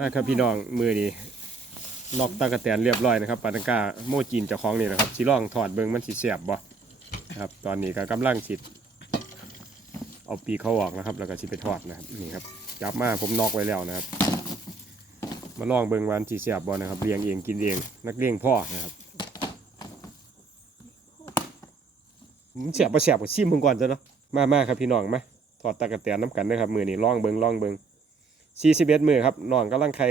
นะครับพี่น้องมือนี้ล็อกตากระแตนเรียบร้อยนะครับปาตังกาโมจีนเจ้าของนี่นะครับสิลองถอดเบิงมันสิเสียบบ่ครับตอนนี้ก็กำลังสิเอาปีเขาออกนะครับ แล้วก็สิไปทอดนะครับนี่ครับจับมาผมนอกไว้แล้วนะครับ มาลองเบิงวันสิเสียบบ่นะครับเลี้ยงเองกินเองนักเลี้ยงพ่อนะครับมันเสียบบ่เสียบก็ซิมเพิ่งก่อนจ้ะเนาะมามาครับพี่น้องมาถอดตากระแตนน้ำกันนะครับมือนี้ลองเบิงล่องเบิง สี่สิบเอ็ดมือครับน้องกำลังไข่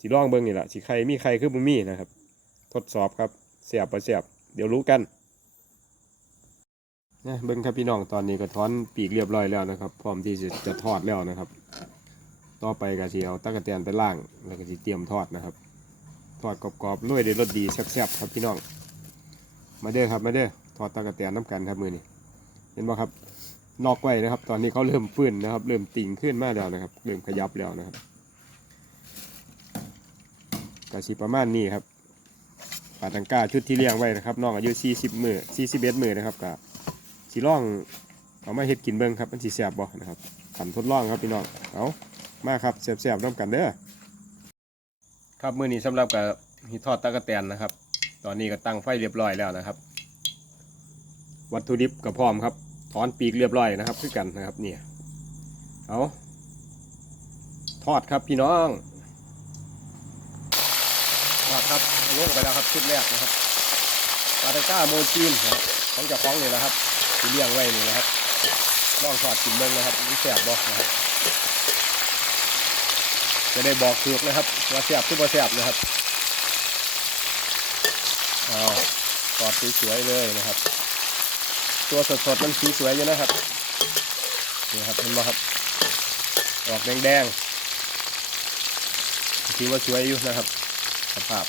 สีร่องเบิ้งนี่แหละสีไข่มีไข่คือบุมีนะครับ ทดสอบครับเสียบประเสียบเดี๋ยวรู้กันนะเบิ้งครับพี่น้องตอนนี้ก็ถอนปีกเรียบร้อยแล้วนะครับ พร้อมที่จะจะทอดแล้วนะครับ ต่อไปก็สิเอาตะกะแตนไปล่างแล้วก็สิเตรียมทอดนะครับ ทอดกรอบๆด้วยด้วยรสดีแซ่บๆครับพี่น้อง มาเด้อครับมาเด้อทอดตะกะแตนน้ำกันครับมือนี้เห็นบ่ครับ นอกไว้นะครับ ตอนนี้เขาเริ่มฟื้นนะครับ เริ่มติ่งขึ้นมากแล้วนะครับ เริ่มขยับแล้วนะครับกสิประมาณนี้ครับปาตังกาชุดที่เลี้ยงไว้นะครับน้องอายุ 40 มือ41มือนะครับกับสีร่องเอามาเฮ็ดกินเบิ้งครับมันสีแสบบ่นะครับขันทดลองครับพี่น้องเอามาครับแสบๆน้ำกันเด้อครับมื้อนี้สำหรับกับฮิทอดตะกะแตนนะครับ ตอนนี้ก็ตั้งไฟเรียบร้อยแล้วนะครับ วัตถุดิบก็พร้อมครับ ถอนปีกเรียบร้อยนะครับคือกันนะครับเนี่ยเอาทอดครับพี่น้องทอดครับลงไปแล้วครับชุดแรกนะครับปาตาก้าโมจีนของเจ้าของนี่แหละครับที่เลี้ยงไว้นี่นะครับลองทอดกินเบิ้งนะครับนี่แสบบอกนะครับจะได้บอกถูกนะครับว่าแสบหรือบ่แสบนะครับเอาทอดสวยๆเลยนะครับ ตัวสดๆมันสีสวยอยู่นะครับนี่ครับเห็นไหมครับออกแดงๆถือว่าสวยอยู่นะครับสภาพ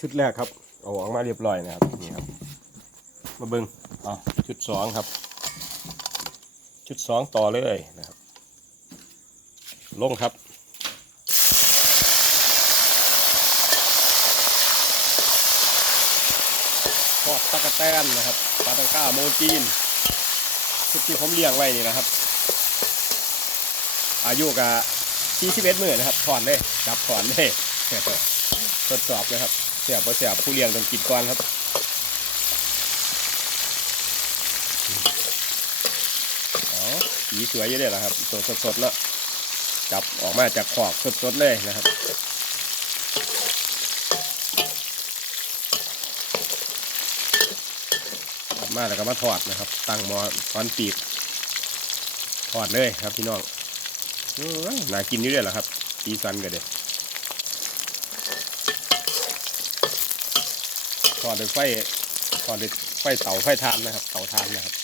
ชุดแรกครับเอาออกมาเรียบร้อยนะครับนี่ครับมาเบิ้งเอาชุดสองครับ ชุดสองต่อเลยนะครับลงครับ ทอด ตะกะแตนนะครับปลาตังก้าโมจีนชุดที่ผมเลี้ยงไว้นี่นะครับ อายุกับที่สิบเอ็ดมือนะครับถอนเลยจับถอนเลยทดสอบนะครับเสียบพอเสียบผู้เลี้ยงต้องกินก่อนครับอ๋อสีสวยเยอะเลยนะครับตัวสดๆแล้วจับออกมาจากขอกสดๆเลยนะครับ กลับ มาแล้วก็มาทอดนะครับ ตั้งมอทอนปีกทอดเลยครับพี่น้องน่ากินอยู่เลยเหรอครับสีสันก็เด็ดทอดด้วยไฟทอดด้วยไฟเตาไฟทานนะครับ เตาทานนะครับ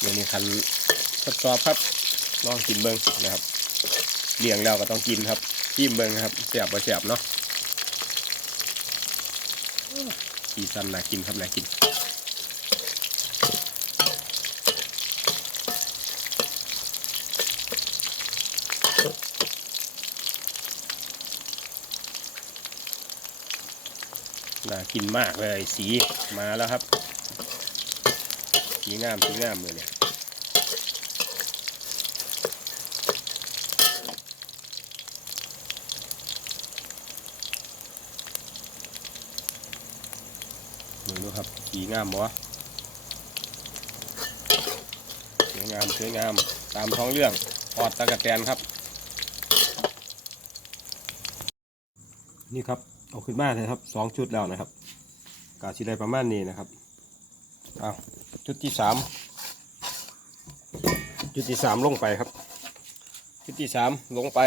เดี๋ยวนี้คันทดสอบครับลองกินเบิ้งนะครับเลี้ยงแล้วก็ต้องกินครับจิ้มเบิ้งครับเสียบบ่เสียบเนาะ สีสันน่ากินครับน่ากินน่ากินมากเลยสีมาแล้วครับ สีงามสีงามเลยเนี่ย ครับสีงามบ่สวยงามสวยงามตามท้องเรื่องทอดตะกะแตนครับ นี่ครับเอาขึ้นมาเลยครับสองชุดแล้วนะครับกาชิได้ประมาณนี้นะครับเอาชุดที่สามชุดที่สามลงไปครับชุดที่สามลงไป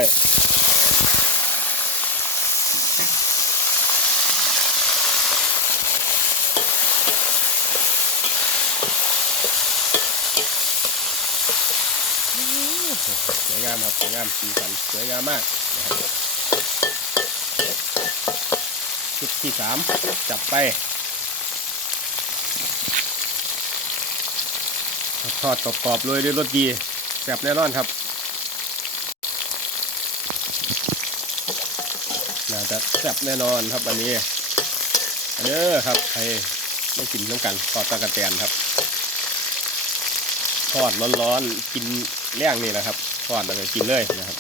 สวยงามครับสวยงามสีสันสวยงามมากนะครับชุดที่สามจับไปทอดกรอบๆเลยด้วยรสดีแซ่บแน่นอนครับน่าจะแซ่บแน่นอนครับอันนี้อันนี้ครับใครไม่กินน้ำกันทอดตะกะแตนครับ ทอดร้อนๆกิน แรงนี่แหละครับทอดแล้วก็กินเลยนะครับ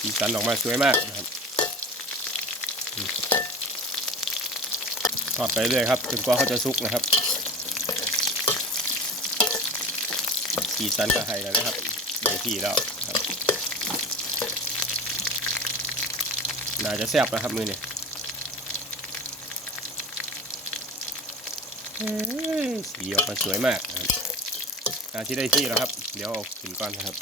สีสันออกมาสวยมากนะครับทอดไปเรื่อยครับจนกว่าเขาจะสุกนะครับสีสันกระไฮแล้วนะครับได้ที่แล้วครับน่าจะแซ่บนะครับมือเนี่ยเอ้ย สีออกมาสวยมากนะครับน่าที่ได้ที่แล้วครับ เดี๋ยวออากินก่อนนะครับ